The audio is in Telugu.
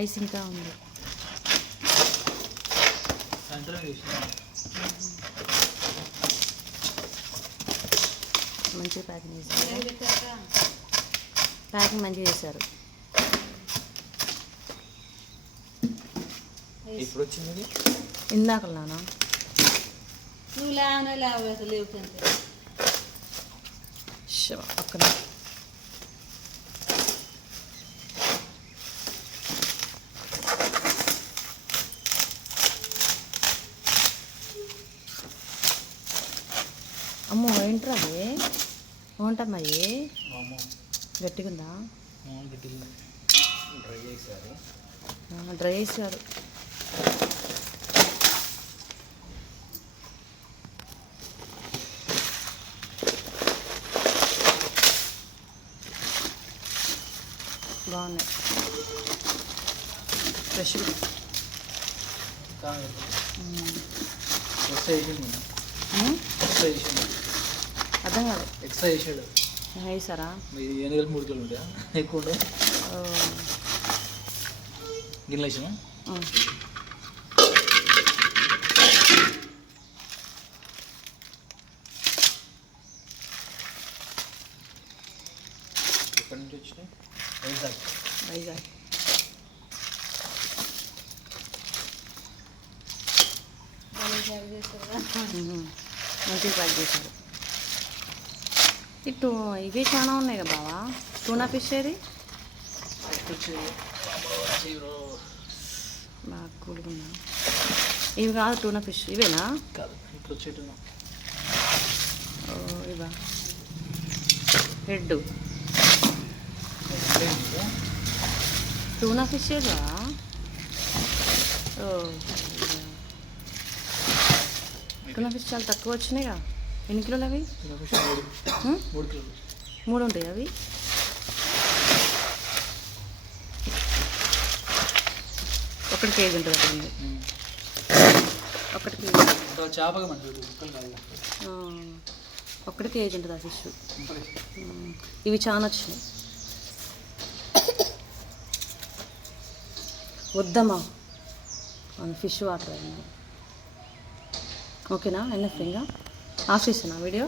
ఐస్ ఇంకా ఉంది మంచిగా ప్యాకింగ్ చేశారు. ప్యాకింగ్ మంచిగా చేశారు. ఇప్పుడు వచ్చింది ఇది? ఇందాక నాన్న నువ్వు లేవనే లేవు అసలు శివ, అక్కడ అమ్మో ఏంట్రా అది? బాగుంటమ్మా అది గట్టిగా ఉందా డ్రై చేశారు చేశారు బాగున్నాయి. ఫ్రెష్గా ఎక్స్ట్రా చేసింది ఎక్స్ట్రా చేసింది అర్థం కాదు ఎక్స్ట్రా చేసాడు. వేసారా కలిపి మూడు కిలోలు ఉంటాయా? ఎక్కువ ఉండవు గిన్నెలు వేసాము ఎక్కడి నుంచి వచ్చినాయి? వైజాగ్. వైజాగ్. మంచిగా ప్యాక్ చేశారు. ఇటు ఇవి చాలా ఉన్నాయి కదా బావా. టూనా ఫిష్ ఏది? బాగా కూల్గా ఉన్నా ఇవి కాదు టూనా ఫిష్. ఇవేనా? ఇవా. హెడ్ టూనా ఫిష్ ఏదా టూనా ఫిష్ చాలా తక్కువ వచ్చినాయిగా. ఎన్ని కిలోలు అవి? మూడు ఉంటాయి అవి? ఒకటి కేజీ ఉంటుంది అక్కడ. ఒకటి కేజీ. ఒకటి కేజీ ఉంటుంది ఆ ఫిష్ ఇవి చాలా వచ్చినాయి వద్దమ్మా. ఫిష్ వాటర్ ఓకేనా? ఎన్ఎఫ్ ఇంకా? ఆఫ్ చేస్తున్నా వీడియో.